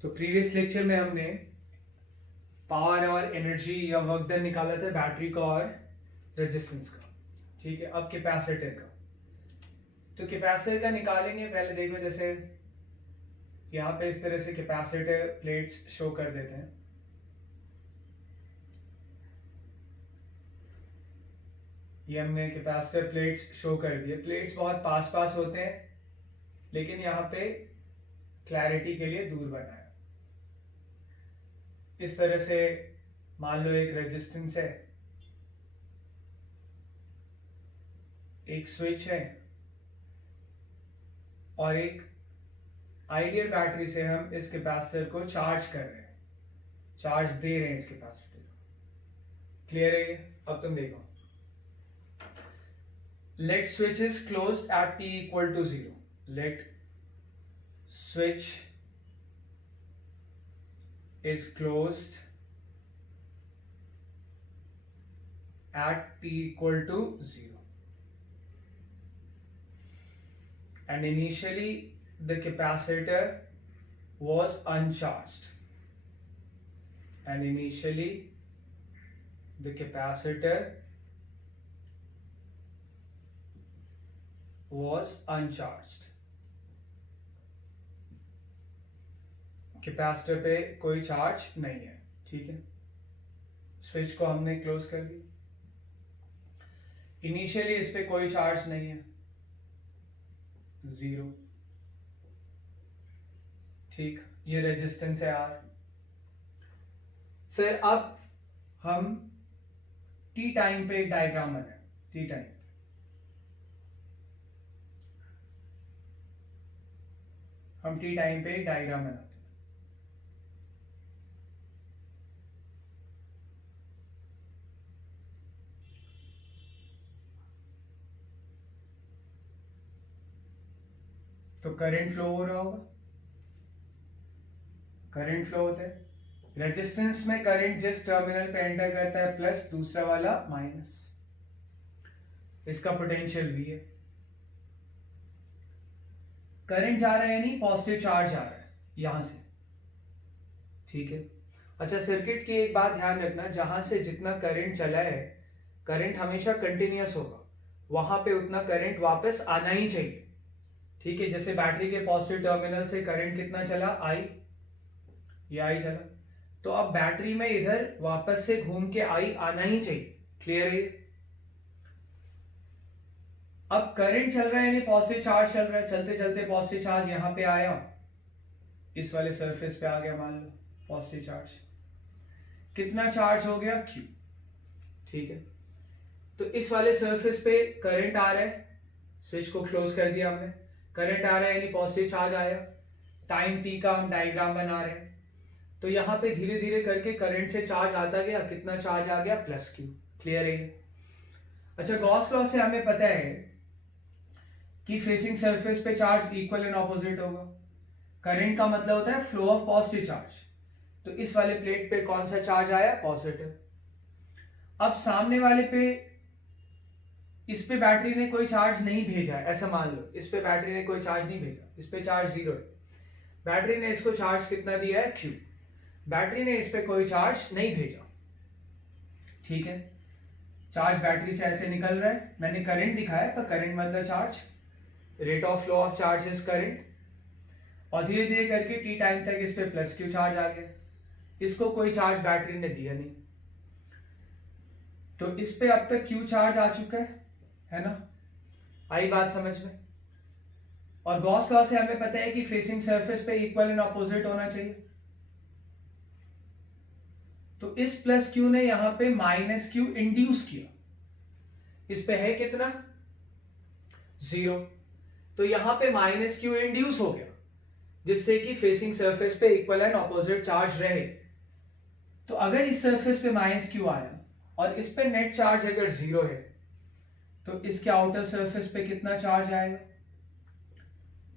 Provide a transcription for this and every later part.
तो previous lecture में हमने पावर और एनर्जी या वर्क डन निकाला था बैटरी का और रेजिस्टेंस का। ठीक है, अब कैपेसिटर का। तो कैपेसिटर का निकालेंगे। पहले देखो, जैसे यहाँ पे इस तरह से कैपेसिटर प्लेट्स शो कर देते हैं। ये हमने कैपेसिटर प्लेट्स शो कर दिए। प्लेट्स बहुत पास पास होते हैं, लेकिन यहाँ पे क्लैरिटी के लिए दूर बनाया। इस तरह से मान लो एक रेजिस्टेंस है, एक स्विच है, और एक आइडियल बैटरी से हम इस कैपेसिटर को चार्ज कर रहे हैं, चार्ज दे रहे हैं इस कैपेसिटर को। क्लियर है ये? अब तुम देखो, let switch is closed at t equal to 0। Let switch is closed at t equal to 0, and initially the capacitor was uncharged, and initially the capacitor was uncharged। Capacitor पे कोई charge नहीं है। ठीक है, स्विच को हमने close कर दिया। इनिशियली इस पे कोई चार्ज नहीं है, 0। ठीक, ये रेजिस्टेंस है R। फिर अब हम टी टाइम पे एक डायग्राम बनाए। टी टाइम, हम टी टाइम पे एक डायग्राम बनाते हैं। तो करंट फ्लो हो रहा होगा, करंट फ्लो होता है। रेजिस्टेंस में करंट जिस टर्मिनल पे एंटर करता है प्लस, दूसरा वाला माइनस। इसका पोटेंशियल V है। करंट जा रहा है यानी पॉजिटिव चार्ज आ रहा है यहां से। ठीक है, अच्छा सर्किट की एक बात ध्यान रखना, जहां से जितना करंट चला है, करंट हमेशा कंटिन्यूअस होगा, वहां पे उतना करंट वापस आना ही चाहिए। ठीक है, जैसे बैटरी के पॉजिटिव टर्मिनल से करंट कितना चला, I, ये I चला, तो अब बैटरी में इधर वापस से घूम के I आना ही चाहिए। क्लियर है? अब करंट चल रहा है यानी पॉजिटिव चार्ज चल रहा है, चलते चलते पॉजिटिव चार्ज यहां पे आया, इस वाले सरफेस पे आ गया, मान लो पॉजिटिव चार्ज। कितना चार्ज हो गया, Q। ठीक है, तो इस वाले सरफेस पे करंट आ रहा है, स्विच को क्लोज कर दिया हमने, करंट आ रहा है यानी पॉजिटिव चार्ज आया। टाइम t का हम डायग्राम बना रहे हैं, तो यहां पे धीरे धीरे करके करंट से चार्ज आता गया। कितना चार्ज आ गया, +Q। क्लियर है? अच्छा, गॉस लॉ से हमें पता है कि फेसिंग सरफेस पे चार्ज इक्वल एंड ऑपोजिट होगा। करंट का मतलब होता है फ्लो ऑफ पॉजिटिव चार्ज, तो इस वाले प्लेट पे कौन सा चार्ज आया, पॉजिटिव। अब सामने वाले पे, इस पे बैटरी ने कोई चार्ज नहीं भेजा है, ऐसा मान लो इस पे बैटरी ने कोई चार्ज नहीं भेजा, इस पे चार्ज 0 है। बैटरी ने इसको चार्ज कितना दिया है, Q। बैटरी ने इस पे कोई चार्ज नहीं भेजा। ठीक है, चार्ज बैटरी से ऐसे निकल रहा है, मैंने करंट दिखाया, पर करंट मतलब charge, rate of flow of charge is current. और धीरे धीरे करके t टाइम तक इस पे +Q चार्ज आ गया, इसको कोई चार्ज बैटरी ने दिया नहीं, तो इस पे अब तक Q चार्ज आ चुका है ना? आई बात समझ में? और गॉस लॉ से हमें पता है कि फेसिंग सरफेस पे इक्वल एंड ऑपोजिट होना चाहिए, तो इस +Q ने यहां पे -Q इंड्यूस किया। इस पे है कितना, 0, तो यहां पे -Q इंड्यूस हो गया, जिससे कि फेसिंग सरफेस पे इक्वल एंड ऑपोजिट चार्ज रहे। तो अगर इस सरफेस पे -Q आया और इस पे नेट चार्ज अगर 0 है, तो इसके आउटर सरफेस पे कितना चार्ज आएगा,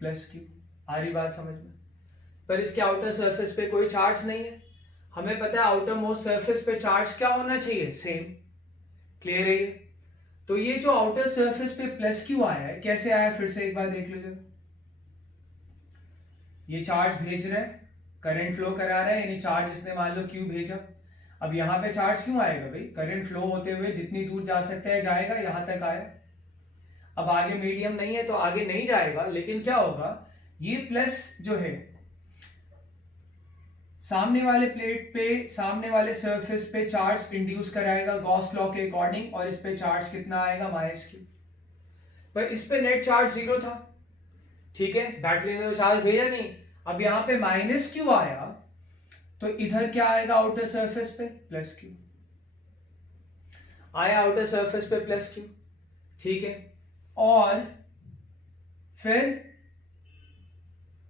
+Q। आ रही बात समझ में? पर इसके आउटर सरफेस पे कोई चार्ज नहीं है। हमें पता है आउटर मोस्ट सरफेस पे चार्ज क्या होना चाहिए, सेम। क्लियर है? तो ये जो आउटर सरफेस पे +Q आया है, कैसे आया, फिर से एक बार देख लो जरा। ये चार्ज भेज रहा है, करंट फ्लो करा रहा है, यानी चार्ज इसने मान लो क्यू भेजा। अब यहाँ पे चार्ज क्यों आएगा भाई, करंट फ्लो होते हुए जितनी दूर जा सकता है जाएगा, यहाँ तक आया। अब आगे मीडियम नहीं है तो आगे नहीं जाएगा, लेकिन क्या होगा, ये प्लस जो है सामने वाले प्लेट पे, सामने वाले सरफेस पे चार्ज इंड्यूस कराएगा गॉस लॉ के अकॉर्डिंग, और इस पे चार्ज कितना आएगा, माइनस क्यू। पर इस पे नेट चार्ज 0 था, ठीक है, बैटरी ने तो चार्ज भेजा नहीं। अब यहाँ पे माइनस क्यू आया तो इधर क्या आएगा, आउटर सरफेस पे प्लस क्यू आया, आउटर सरफेस पे प्लस क्यू, ठीक है। और फिर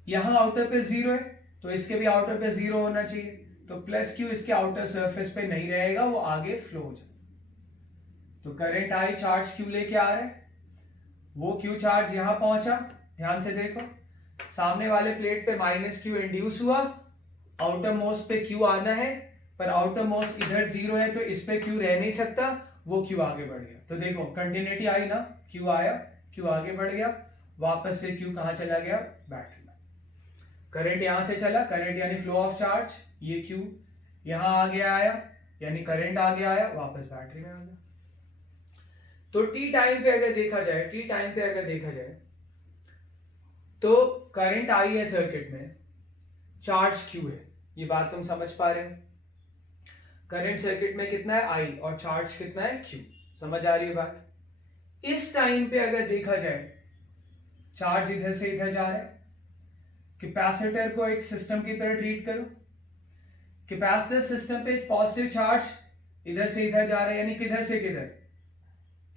यहां आउटर पे 0 है तो इसके भी आउटर पे 0 होना चाहिए, तो प्लस क्यू इसके आउटर सरफेस पे नहीं रहेगा, वो आगे फ्लो हो जाए। तो करंट आई चार्ज क्यू लेके आ रहा है, वो क्यू चार्ज यहां पहुंचा, ध्यान से देखो, सामने वाले प्लेट पे माइनस क्यू इंड्यूस हुआ, आउटर मोस्ट पे क्यू आना है, पर आउटर मोस्ट इधर 0 है तो इस पे क्यू रह नहीं सकता, वो क्यू आगे बढ़ गया। तो देखो कंटिन्यूटी आई ना, क्यू आया, क्यू आगे बढ़ गया, वापस से क्यू कहां चला गया, बैटरी में। करंट यहां से चला, करंट यानी फ्लो ऑफ चार्ज, ये क्यू यहां आगे आया, यानी करंट आगे आया, वापस बैटरी में आ गया। तो टी टाइम पे अगर देखा जाए, टी टाइम पे अगर देखा जाए तो करंट आई है सर्किट में, चार्ज क्यू है, ये बात तुम समझ पा रहे हो। करंट सर्किट में कितना है, आई, और चार्ज कितना है, क्यू। समझ आ रही है बात। इस टाइम पे अगर देखा जाए, चार्ज इधर से इधर जा रहा है, कैपेसिटर को एक सिस्टम की तरह ट्रीट करो, कैपेसिटर सिस्टम पे पॉजिटिव चार्ज इधर से इधर जा रहा है, यानी किधर से किधर,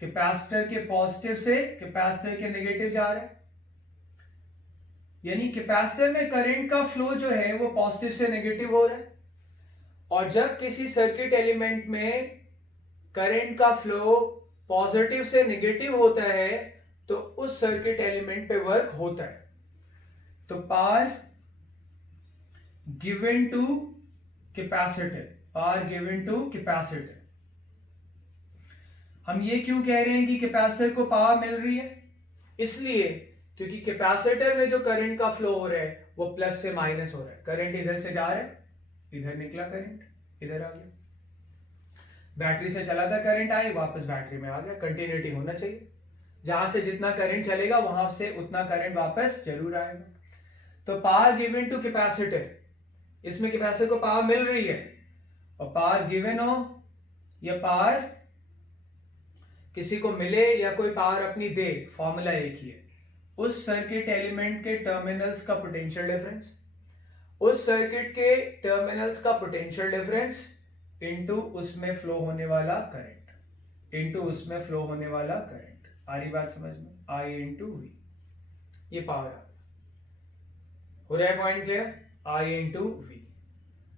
कैपेसिटर के पॉजिटिव से कैपेसिटर के नेगेटिव जा रहा है, यानी कैपेसिटर में करंट का फ्लो जो है वो पॉजिटिव से नेगेटिव हो रहा है। और जब किसी सर्किट एलिमेंट में करंट का फ्लो पॉजिटिव से नेगेटिव होता है तो उस सर्किट एलिमेंट पे वर्क होता है। तो power given to capacitor, power given to capacitor. हम ये क्यों कह रहे हैं कि कैपेसिटर को पावर मिल रही है, इसलिए क्योंकि कैपेसिटर में जो करंट का फ्लो हो रहा है वो प्लस से माइनस हो रहा है, करंट इधर से जा रहा है, इधर निकला करंट, इधर आ गया, बैटरी से चला था करंट, आई वापस बैटरी में आ गया। कंटिन्यूटी होना चाहिए, जहां से जितना करंट चलेगा वहां से उतना करंट वापस जरूर आएगा। तो पावर गिवन टू कैपेसिटर, इसमें कैपेसिटर को पावर मिल रही है, और पावर गिवन हो या पावर किसी को मिले या कोई पावर अपनी दे, फॉर्मूला एक ही है, उस सर्किट एलिमेंट के टर्मिनल्स का पोटेंशियल डिफरेंस, उस सर्किट के टर्मिनल्स का पोटेंशियल डिफरेंस इनटू उसमें फ्लो होने वाला करंट, इनटू उसमें फ्लो होने वाला करंट। आ रही बात समझ में, आई इंटू वी, ये पावर आ गया। हो रहा है point clear, I into V.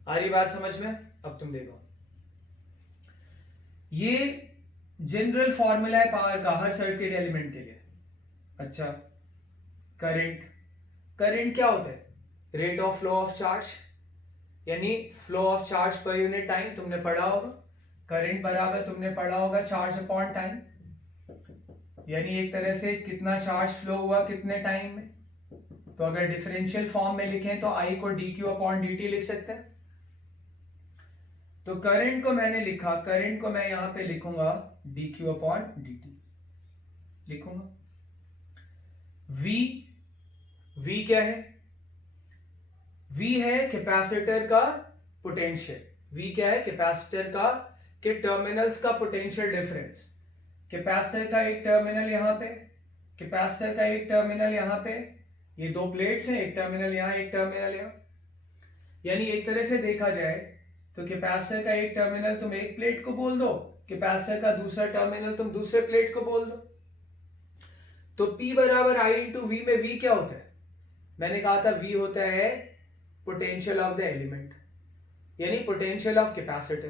आ रही बात समझ में। अब तुम देखो, ये जनरल फॉर्मूला है पावर का हर सर्किट एलिमेंट के लिए। अच्छा, करंट, करंट क्या होता है, rate of flow of charge, यानी फ्लो ऑफ चार्ज पर यूनिट टाइम, तुमने पढ़ा होगा। करंट बराबर तुमने पढ़ा होगा चार्ज अपॉन टाइम, यानी एक तरह से कितना चार्ज फ्लो हुआ कितने टाइम में। तो अगर डिफरेंशियल फॉर्म में लिखें तो आई को D Q upon D T लिख सकते हैं। तो करंट को मैंने लिखा, करंट को मैं यहां पे लिखूंगा D Q upon D T लिखूंगा। वी, वी क्या है, वी है कैपेसिटर का पोटेंशियल, वी क्या है, कैपेसिटर का के टर्मिनल्स का पोटेंशियल डिफरेंस। कैपेसिटर का एक टर्मिनल यहां पे, कैपेसिटर का एक टर्मिनल यहां पे, ये दो प्लेट्स हैं, एक टर्मिनल यहां एक टर्मिनल यहां, यानी एक तरह से देखा जाए तो कैपेसिटर का एक टर्मिनल तुम एक प्लेट को बोल दो, कैपेसिटर का दूसरा टर्मिनल तुम दूसरे प्लेट को बोल दो। तो P बराबर I इंटू वी में V क्या होता है, मैंने कहा था V होता है पोटेंशियल ऑफ द एलिमेंट, यानी potential of capacitor.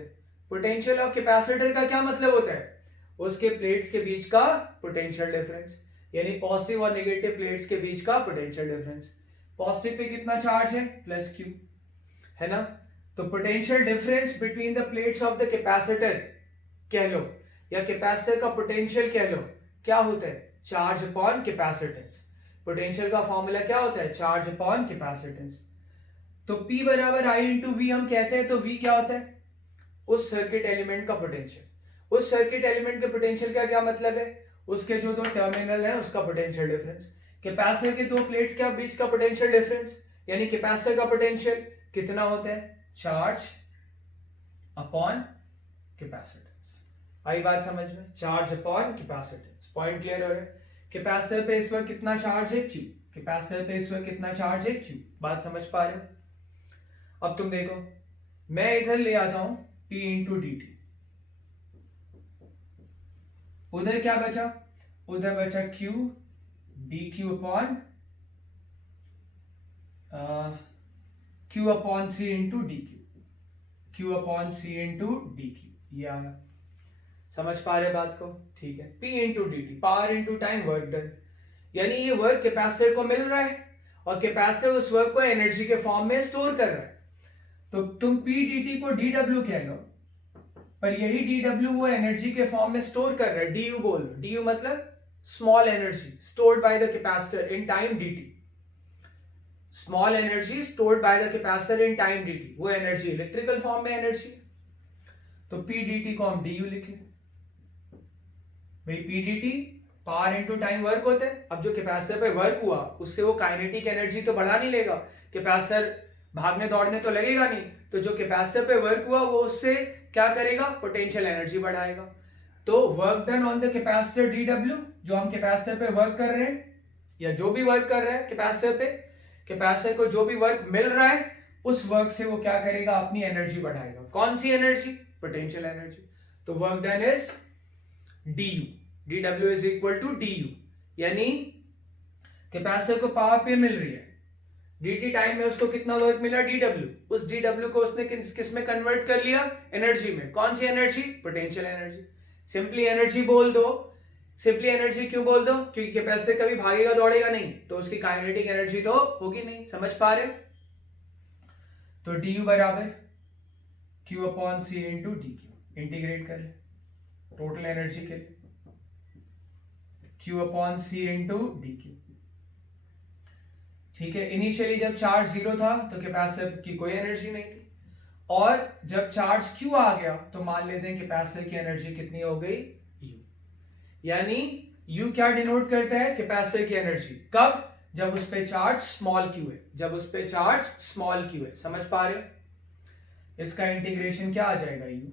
Potential of capacitor का क्या मतलब होता है, उसके प्लेट्स के बीच का पोटेंशियल डिफरेंस, यानी पॉजिटिव और नेगेटिव प्लेट्स के बीच का पोटेंशियल डिफरेंस। पॉजिटिव पे कितना चार्ज है, प्लस क्यू, है ना। तो potential difference between the plates of the capacitor कह लो, या कैपेसिटर का पोटेंशियल कह लो, क्या होता है, चार्ज अपॉन कैपेसिटेंस। पोटेंशियल का फॉर्मूला क्या होता है, चार्ज अपॉन कैपेसिटेंस। तो P बराबर I इंटू वी हम कहते हैं, तो V क्या होता है? उस सर्किट एलिमेंट का पोटेंशियल। उस सर्किट एलिमेंट के पोटेंशियल का क्या मतलब है? उसके जो दो टर्मिनल है उसका पोटेंशियल डिफरेंस। कैपेसिटर के दो प्लेट्स के बीच का पोटेंशियल डिफरेंस, यानी कैपेसिटर का पोटेंशियल कितना होता है? Charge upon capacitance. आई बात समझ में? Charge upon capacitance. Point clear हो रहा है? कैपेसिटर पे इस वक्त कितना चार्ज है? Q। कैपेसिटर पे इस वक्त कितना चार्ज है? Q। बात समझ पा रहे हो? अब तुम देखो, मैं इधर ले आता हूं P इंटू डी टी, उधर क्या बचा? उधर बचा Q D Q upon Q upon C into D Q, Q upon C into D Q. ये आया, समझ पा रहे बात को? ठीक है। P into D T, power into time, work done. यानी ये वर्क कैपेसिटर को मिल रहा है और कैपेसिटर उस वर्क को एनर्जी के फॉर्म में स्टोर कर रहा है। तो तुम P dt को dw कह लो, पर यही dw वो एनर्जी के फॉर्म में स्टोर कर रहा है, du बोल लो। du मतलब small energy stored by the capacitor in time dt। Small energy stored by the capacitor in time dt, वो एनर्जी इलेक्ट्रिकल फॉर्म में एनर्जी। तो P dt को हम du लिख लें। भाई P dt power into time work होता है। अब जो कैपेसिटर पे वर्क हुआ उससे वो काइनेटिक एनर्जी तो बढ़ा नहीं लेगा, कैपेसिटर भागने दौड़ने तो लगेगा नहीं, तो जो कैपेसिटर पे वर्क हुआ वो उससे क्या करेगा? पोटेंशियल एनर्जी बढ़ाएगा। तो work done on the capacitor dw, जो हम कैपेसिटर पे वर्क कर रहे हैं या जो भी वर्क कर रहे हैं कैपेसिटर पे, कैपेसिटर को जो भी वर्क मिल रहा है उस वर्क से वो क्या करेगा? अपनी एनर्जी बढ़ाएगा। कौन सी एनर्जी? Potential energy. तो work done is du, dw is equal to du, यानी कैपेसिटर को पावर पे मिल रही है, dt टाइम में उसको कितना वर्क मिला? dw। उस dw को उसने किस में कन्वर्ट कर लिया? एनर्जी में। कौन सी energy? Potential energy. Simply energy बोल दो। सिंपली एनर्जी क्यों बोल दो? क्योंकि कैपेसिटर कभी भागेगा दौड़ेगा नहीं, तो उसकी काइनेटिक एनर्जी तो होगी नहीं। समझ पा रहे हो? तो du बराबर q upon C into D Q. Integrate कर ले टोटल एनर्जी के लिए, q upon C into D Q. ठीक है। इनिशियली जब चार्ज जीरो था तो कैपेसिटर की कोई एनर्जी नहीं थी, और जब चार्ज Q आ गया तो मान लेते हैं कैपेसिटर की एनर्जी कितनी हो गई? U। यानी U क्या डिनोट करता है? कैपेसिटर की एनर्जी। कब? जब उस पे चार्ज स्मॉल q है, जब उस पे चार्ज स्मॉल q है। समझ पा रहे? इसका इंटीग्रेशन क्या आ जाएगा? U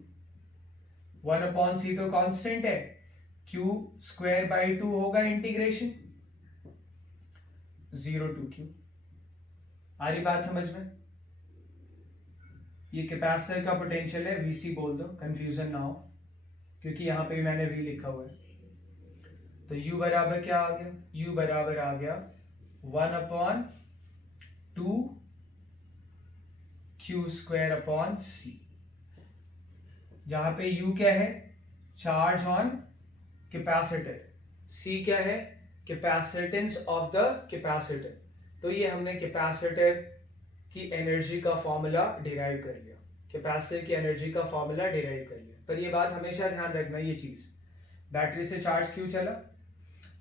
1 अपॉन सी तो कांस्टेंट है, Q स्क्वायर बाई 2 होगा इंटीग्रेशन 0 टू Q। आ रही बात समझ में? ये कैपेसिटर का पोटेंशियल है, Vc बोल दो, कंफ्यूजन ना हो, क्योंकि यहां पे मैंने V लिखा हुआ है। तो U बराबर क्या आ गया? U बराबर आ गया 1 upon 2 Q square upon C, जहां पे U क्या है? चार्ज ऑन कैपेसिटर, C क्या है? Capacitance of the capacitor. तो ये हमने कैपेसिटर की एनर्जी का फॉर्मूला डिराइव कर लिया, कैपेसिटर की एनर्जी का फॉर्मूला डिराइव कर लिया। पर ये बात हमेशा ध्यान रखना, ये चीज, बैटरी से चार्ज Q चला,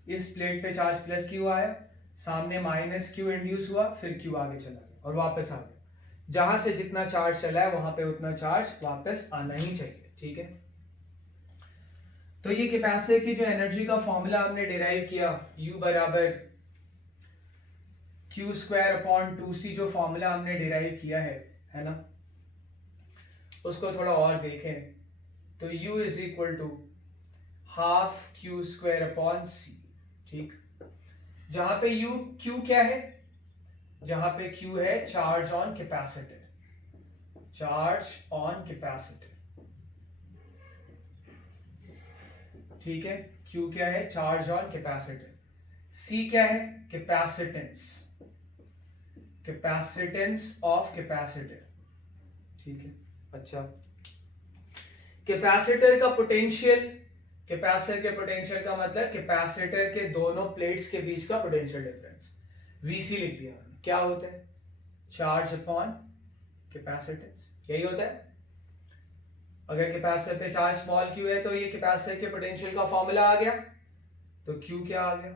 इस प्लेट पे चार्ज प्लस Q आया, सामने माइनस Q इंड्यूस हुआ, फिर Q आगे चला गया और वापस आ गया। जहां से जितना चार्ज चला है वहां पे उतना चार्ज वापस आना ही चाहिए। ठीक है। तो ये कैपेसिटर की जो एनर्जी का फॉर्मूला हमने डिराइव किया, U बराबर Q स्क्वायर अपॉन 2C, जो फॉर्मूला हमने डिराइव किया है ना, उसको थोड़ा और देखें तो U is equal to half Q square upon C। ठीक। जहां पे Q क्या है? जहां पे Q है charge on capacitor, charge on capacitor. ठीक है। Q क्या है? Charge on capacitor. C क्या है? Capacitance, capacitance of capacitor. ठीक है। अच्छा, कैपेसिटर का पोटेंशियल, कैपेसिटर के पोटेंशियल का मतलब कैपेसिटर के दोनों प्लेट्स के बीच का पोटेंशियल डिफरेंस, Vc लिख दिया। क्या होता है? चार्ज अपॉन कैपेसिटेंस, यही होता है। अगर कैपेसिटर पे चार्ज स्मॉल q है तो ये कैपेसिटर के पोटेंशियल का फॉर्मूला आ गया, तो q क्या आ गया?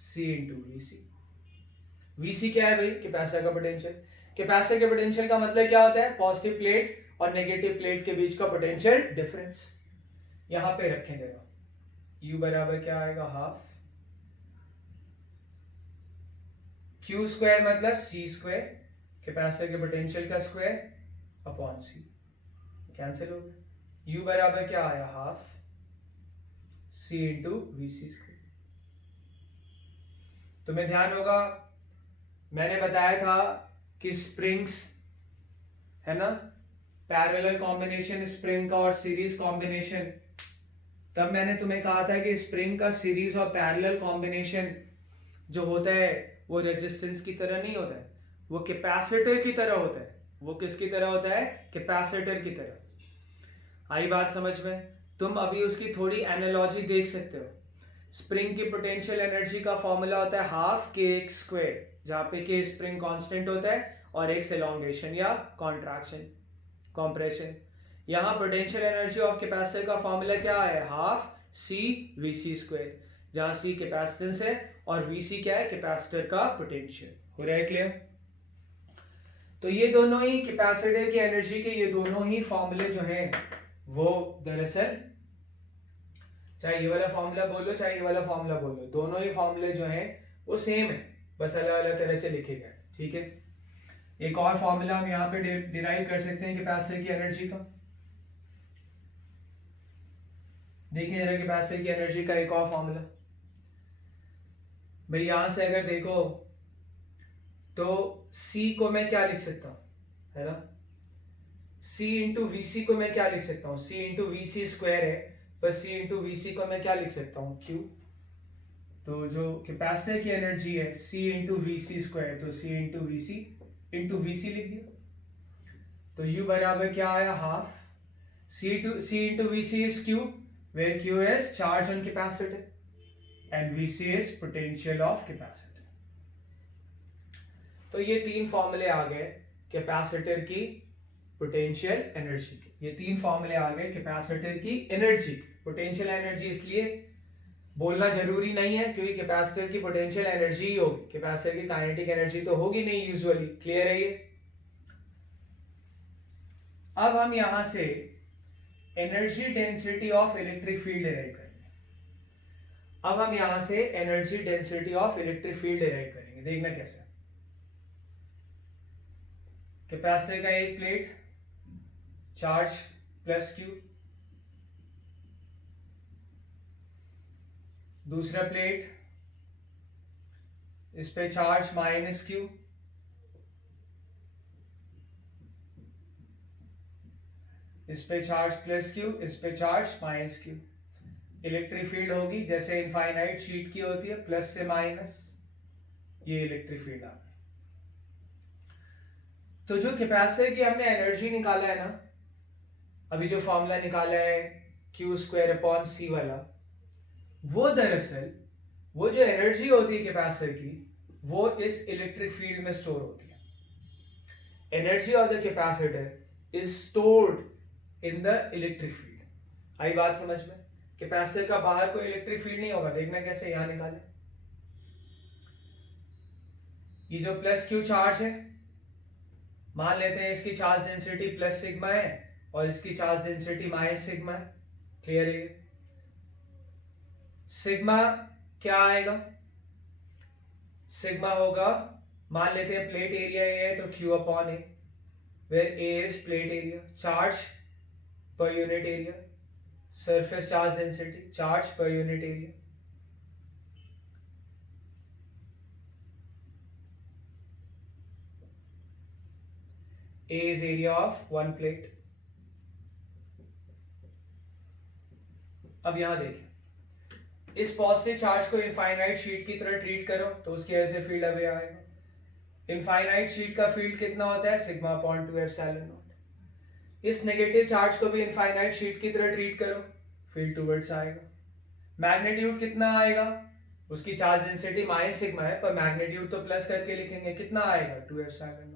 C into Vc। वीसी क्या है भाई? कैपेसिटर का पोटेंशियल। कैपेसिटर के पोटेंशियल का मतलब क्या होता है? पॉजिटिव प्लेट और नेगेटिव प्लेट के बीच का पोटेंशियल डिफरेंस। यहां पे रखें जरा, U बराबर क्या आएगा? हाफ Q स्क्वायर मतलब C स्क्वायर, कैपेसिटर के पोटेंशियल का स्क्वायर अपॉन C, कैंसिल हो गया। U बराबर क्या आया? Half C into VC square. तुम्हें ध्यान होगा मैंने बताया था कि स्प्रिंग्स है ना, पैरेलल कॉम्बिनेशन स्प्रिंग का और सीरीज कॉम्बिनेशन, तब मैंने तुम्हें कहा था कि स्प्रिंग का सीरीज और पैरेलल कॉम्बिनेशन जो होता है वो रेजिस्टेंस की तरह नहीं होता है, वो कैपेसिटर की तरह होता है। वो किसकी तरह होता है? कैपेसिटर की तरह। आई बात समझ में? तुम अभी उसकी थोड़ी एनालॉजी देख सकते हो। स्प्रिंग की पोटेंशियल एनर्जी का फॉर्मूला होता है हाफ के एक्स स्क्वायर, जहां पे के स्प्रिंग कांस्टेंट होता है और एक्स एलोंगेशन या कॉन्ट्रैक्शन कॉम्प्रेशन। यहां पोटेंशियल एनर्जी ऑफ कैपेसिटर का फॉर्मूला क्या है? Half C V C square, जहां सी कैपेसिटेंस है और वी सी क्या है? कैपेसिटर का पोटेंशियल। हो रहा है क्लियर? तो ये दोनों ही कैपेसिटर की एनर्जी के ये दोनों ही फॉर्मूले जो हैं वो दरअसल, चाहे ये वाला फॉर्मूला बोलो चाहे ये वाला फॉर्मूला बोलो, दोनों ही फॉर्मूले जो हैं वो सेम है, बस अलग अलग तरह से लिखे गए। ठीक है, एक और फॉर्मूला हम यहाँ पे डिराइव कर सकते हैं कैपेसिटर की एनर्जी का। देखिए जरा कैपेसिटर की एनर्जी का एक और फॉर्मूला। भाई यहां से अगर देखो तो C को मैं क्या लिख सकता हूं, है ना? C इंटू वीसी को मैं क्या लिख सकता हूं? C इंटू वीसी स्क्वायर है, पर C इंटू वीसी को मैं क्या लिख सकता हूं? Q। तो जो कैपेसिटर की एनर्जी है C इंटू वीसी स्क्वायर, तो C इंटू वीसी लिख दिया। तो U बराबर क्या आया? Half C into VC is Q, where Q is charge on capacitor and VC is potential of capacitor। तो ये तीन फॉर्मूले आ गए कैपेसिटर की पोटेंशियल एनर्जी के। ये तीन फॉर्मूले आ गए कैपेसिटर की एनर्जी। पोटेंशियल एनर्जी इसलिए बोलना जरूरी नहीं है क्योंकि कैपेसिटर की पोटेंशियल एनर्जी ही होगी, कैपेसिटर की काइनेटिक एनर्जी तो होगी नहीं यूजुअली। क्लियर है ये? अब हम यहां से energy density of electric field derive करेंगे। अब हम यहां से energy density of electric field derive करेंगे। देखना कैसे। कैपेसिटर का एक प्लेट, चार्ज प्लस Q, दूसरा प्लेट, इस पे चार्ज माइनस Q, इस पे चार्ज प्लस Q, इस पे charge minus Q। Electric field होगी जैसे इनफाइनाइट शीट की होती है, प्लस से माइनस, ये इलेक्ट्रिक फील्ड आ गई। तो जो कैपेसिटर की हमने एनर्जी निकाला है ना, अभी जो फॉर्मूला निकाला है Q स्क्वायर अपॉन C वाला, वो दरअसल वो जो एनर्जी होती है कैपेसिटर की वो इस इलेक्ट्रिक फील्ड में स्टोर होती है। Energy of the capacitor is stored in the electric field. आई बात समझ में? कैपेसिटर का बाहर कोई इलेक्ट्रिक फील्ड नहीं होगा। देखना कैसे, यहां निकाले। ये जो प्लस Q चार्ज है, मान लेते हैं इसकी चार्ज डेंसिटी प्लस सिग्मा है और इसकी चार्ज डेंसिटी माइनस सिग्मा है। क्लियर है? सिग्मा क्या आएगा? सिग्मा होगा, मान लेते हैं प्लेट एरिया ए है तो Q upon A, where A is plate area, charge पर unit area, surface charge density, charge पर unit area. A is area of one plate। अब यहां देखिए, इस पॉजिटिव चार्ज को इनफाइनाइट शीट की तरह ट्रीट करो तो उसकी वजह से फील्ड अवे आएगा। इनफाइनाइट शीट का फील्ड कितना होता है? Sigma upon 2 epsilon not. इस नेगेटिव चार्ज को भी इनफाइनाइट शीट की तरह ट्रीट करो, फील्ड टुवर्ड्स आएगा। मैग्नीट्यूड कितना आएगा? उसकी चार्ज डेंसिटी माइनस सिग्मा है पर मैग्नीट्यूड तो प्लस करके लिखेंगे, कितना आएगा? 2 epsilon not.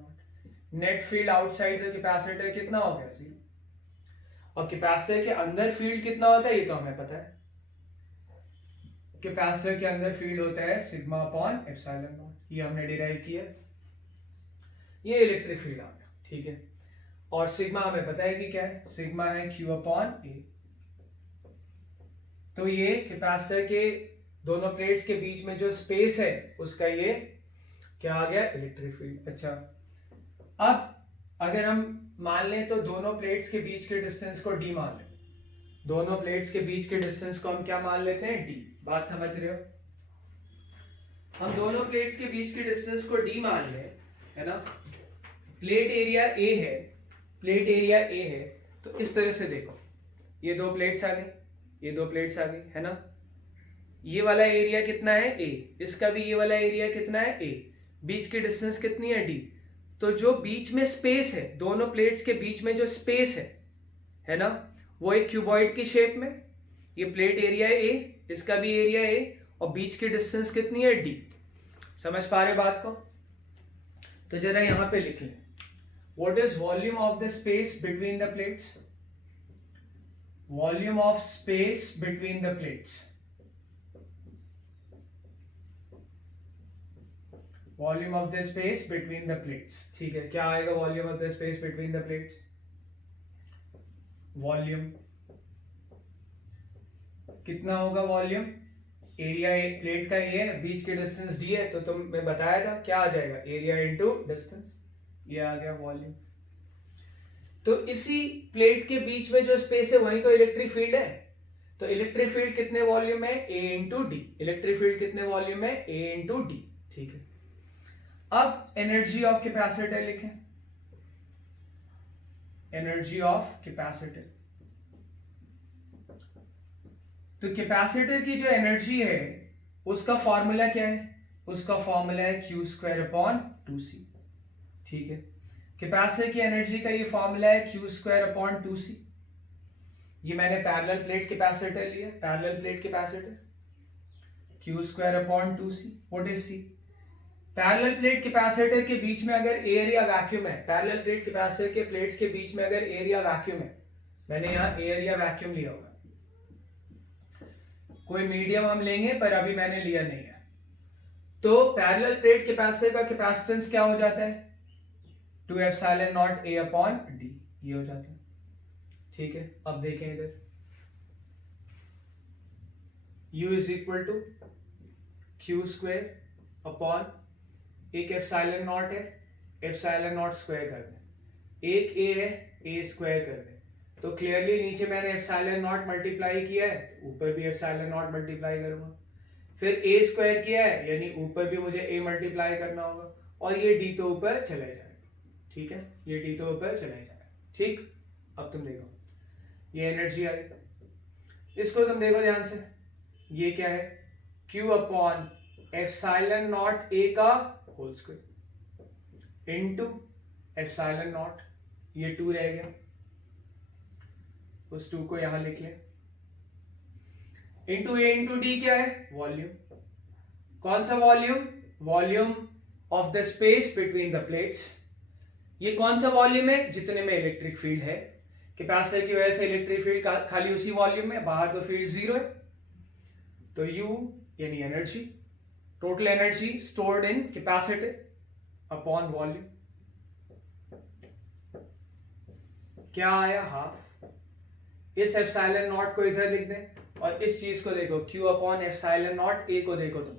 Net field outside the capacitor कितना हो गया? 0। और कैपेसिटर के अंदर फील्ड कितना होता है ये तो हमें पता है। कैपेसिटर के अंदर फील्ड होता है सिग्मा अपॉन एप्सिलॉन नॉट। ये हमने डिराइव किया, ये इलेक्ट्रिक फील्ड आ गया, ठीक है। और सिग्मा हमें पता है कि क्या है, सिग्मा है Q अपॉन A। तो ये कैपेसिटर के दोनों प्लेट्स के बीच में जो स्पेस है उसका ये क्या आ गया, इलेक्ट्रिक फील्ड। अच्छा, अब अगर हम मान लें तो दोनों प्लेट्स के बीच के डिस्टेंस को d मान लें, दोनों प्लेट्स के बीच के डिस्टेंस को हम क्या मान लेते हैं, d। बात समझ रहे हो? हम दोनों प्लेट्स के बीच के डिस्टेंस को d मान लें, है ना। प्लेट एरिया A है, प्लेट एरिया A है, तो इस तरह से देखो, ये दो प्लेट्स आ गई, ये दो प्लेट्स आ गई, है ना। ये वाला एरिया कितना है, A, इसका भी ये वाला एरिया कितना है, A, बीच की डिस्टेंस कितनी है, D। तो जो बीच में स्पेस है, दोनों प्लेट्स के बीच में जो स्पेस है ना, वो एक क्यूबॉइड की शेप में, ये प्लेट एरिया है A, इसका भी एरिया A, और बीच की डिस्टेंस कितनी है, D। समझ पा रहे बात को? तो जरा यहां पे लिख लें, what is volume of the space between the plates, volume of space between the plates, volume of the space between the plates, ठीक है। क्या आएगा volume of the space between the plates, volume कितना होगा, वॉल्यूम एरिया प्लेट का ये है, बीच के डिस्टेंस डी है, तो मैं बताया था क्या आ जाएगा, एरिया इनटू डिस्टेंस, ये आ गया वॉल्यूम। तो इसी प्लेट के बीच में जो स्पेस है वही तो इलेक्ट्रिक फील्ड है, तो इलेक्ट्रिक फील्ड कितने वॉल्यूम है, A into D, electric field कितने वॉल्यूम है, A इंटू डी, ठीक है। अब एनर्जी ऑफ कैपेसिटर लिखें, एनर्जी ऑफ कैपेसिटर। तो कैपेसिटर की जो एनर्जी है उसका फॉर्मूला क्या है, उसका फॉर्मूला है Q स्क्वायर अपॉन 2C, ठीक है। कैपेसिटर की एनर्जी का ये फॉर्मूला है Q स्क्वायर अपॉन 2C। ये मैंने पैरेलल प्लेट कैपेसिटर लिया, parallel plate capacitor, Q square upon 2C, what is C। Parallel plate capacitor के बीच में अगर एरिया वैक्यूम है, पैरेलल प्लेट कैपेसिटर के प्लेट्स के बीच में अगर एरिया वैक्यूम है, मैंने यहां एरिया वैक्यूम लिया होगा, कोई मीडियम हम लेंगे पर अभी मैंने लिया नहीं है। तो पैरेलल प्लेट कैपेसिटर का कैपेसिटेंस क्या हो जाता है, 2 epsilon not A upon D, ये हो जाता है, ठीक है। अब देखें इधर, U is equal to Q square upon, एक एप्सिलॉन नॉट है, एप्सिलॉन नॉट स्क्वायर कर दें, एक A है, A स्क्वायर कर दें, तो क्लियरली नीचे मैंने एप्सिलॉन नॉट मल्टीप्लाई किया है, तो ऊपर भी एप्सिलॉन नॉट मल्टीप्लाई करूंगा, फिर A स्क्वायर किया है, यानी ऊपर भी मुझे A मल्टीप्लाई करना होगा, और ये D तो ऊपर चले जाएगा, ठीक है, ये D तो ऊपर चले जाएगा, ठीक। अब तुम देखो, ये एनर्जी आई, इसको तुम देखो ध्यान से, ये क्या है, Q upon epsilon not A का whole square into epsilon not, ये 2 रह गया, उस 2 को यहां लिख ले, इंटू A इंटू डी क्या है, वॉल्यूम। कौन सा volume, volume of the space between the plates. ये कौन सा वॉल्यूम है, जितने में इलेक्ट्रिक फील्ड है, कैपेसिटर की वजह से इलेक्ट्रिक फील्ड खाली उसी वॉल्यूम में, बाहर तो फील्ड 0 है, तो U यानी एनर्जी, टोटल एनर्जी स्टोर्ड इन कैपेसिटर अपॉन वॉल्यूम, क्या आया, हाफ। इस एप्सिलॉन नॉट को इधर लिख दें, और इस चीज को देखो, Q upon epsilon not A को देखो तुम,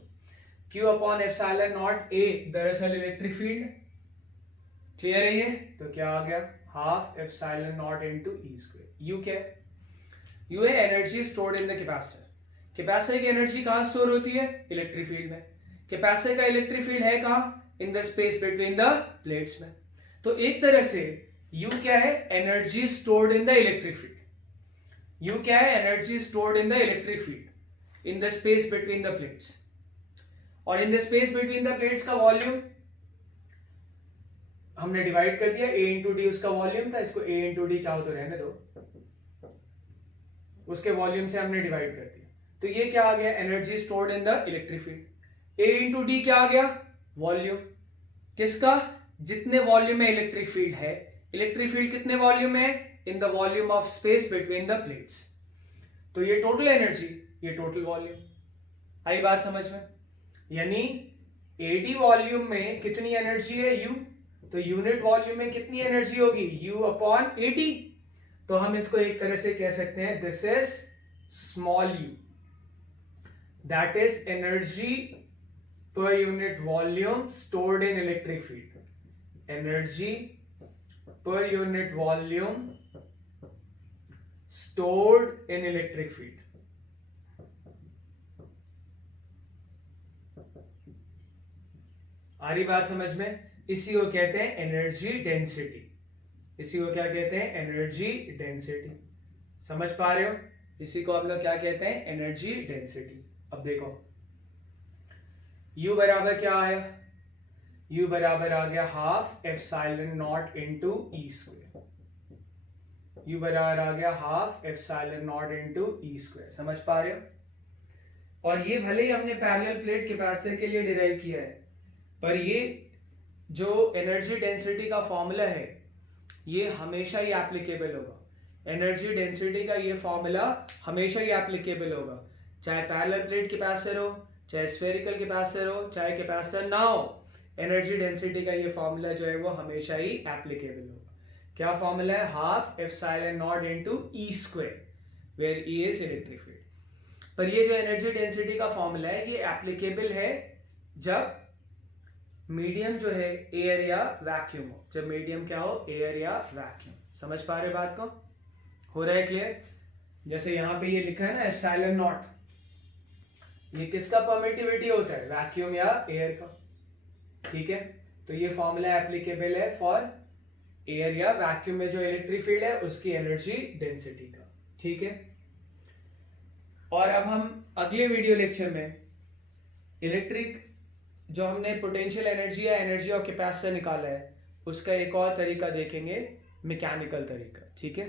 Q upon epsilon not A दरअसल इलेक्ट्रिक फील्ड, क्लियर है ये, तो क्या आ गया, half epsilon not into E square. U क्या है, U है energy stored in the capacitor. Capacitor की एनर्जी कहां स्टोर होती है, इलेक्ट्रिक फील्ड में। कैपेसिटर का इलेक्ट्रिक फील्ड है कहां, इन the space between the plates में। तो एक तरह से U क्या है, energy stored in the electric field. U क्या है, energy stored in the electric field in the space between the plates. और in the space between the plates का वॉल्यूम हमने डिवाइड कर दिया, A इंटू डी उसका वॉल्यूम था, इसको A इंटू डी चाहो तो रहने दो, उसके वॉल्यूम से हमने डिवाइड कर दिया, तो ये क्या आ गया, energy stored in the electric field. A into D क्या आ गया, वॉल्यूम किसका, जितने वॉल्यूम में इलेक्ट्रिक फील्ड है, इलेक्ट्रिक फील्ड कितने वॉल्यूम में, in the volume of space between the plates. तो ये टोटल एनर्जी, ये टोटल वॉल्यूम। आई बात समझ में, यानी AD वॉल्यूम में कितनी एनर्जी है U, तो यूनिट वॉल्यूम में कितनी एनर्जी होगी U अपॉन AD। तो हम इसको एक तरह से कह सकते हैं this is small u, that is energy per unit volume stored in electric field. Energy per unit volume stored in electric field. आ रही बात समझ में? इसी को कहते हैं एनर्जी डेंसिटी। इसी को क्या कहते हैं? Energy density. समझ पा रहे हो? इसी को हम लोग क्या कहते हैं? Energy density. अब देखो U बराबर क्या आया? U बराबर आ गया half epsilon not into E square. U बराबर आ गया half epsilon not into E square. समझ पा रहे हो? और ये भले ही हमने पैरेलल प्लेट कैपेसिटर के लिए डिराइव किया है, पर ये जो एनर्जी डेंसिटी का फॉर्मूला है ये हमेशा ही एप्लीकेबल होगा। एनर्जी डेंसिटी का ये फॉर्मूला हमेशा ही एप्लीकेबल होगा, चाहे पैरेलल प्लेट कैपेसिटर हो, चाहे स्फेरिकल कैपेसिटर हो, चाहे कैपेसिटर ना हो। एनर्जी डेंसिटी का ये फॉर्मूला जो है वो हमेशा ही एप्लीकेबल होगा। क्या फॉर्मूला है? Half epsilon not into E square, where E is electric field. पर ये जो एनर्जी डेंसिटी का फॉर्मूला है ये एप्लीकेबल है जब मीडियम जो है एयर या वैक्यूम हो। जब मीडियम क्या हो? एयर या वैक्यूम। समझ पा रहे बात को? हो रहा है क्लियर? जैसे यहां पे ये लिखा है ना एप्सिलॉन नॉट, ये किसका परमिटिविटी होता है? वैक्यूम या एयर का। ठीक है, तो ये फॉर्मूला एप्लीकेबल है फॉर एयर या वैक्यूम में जो इलेक्ट्रिक फील्ड है उसकी एनर्जी डेंसिटी का। ठीक है, और अब हम अगले वीडियो लेक्चर में इलेक्ट्रिक जो हमने पोटेंशियल एनर्जी या एनर्जी ऑफ कैपेसिटर निकाला है उसका एक और तरीका देखेंगे, मैकेनिकल तरीका। ठीक है।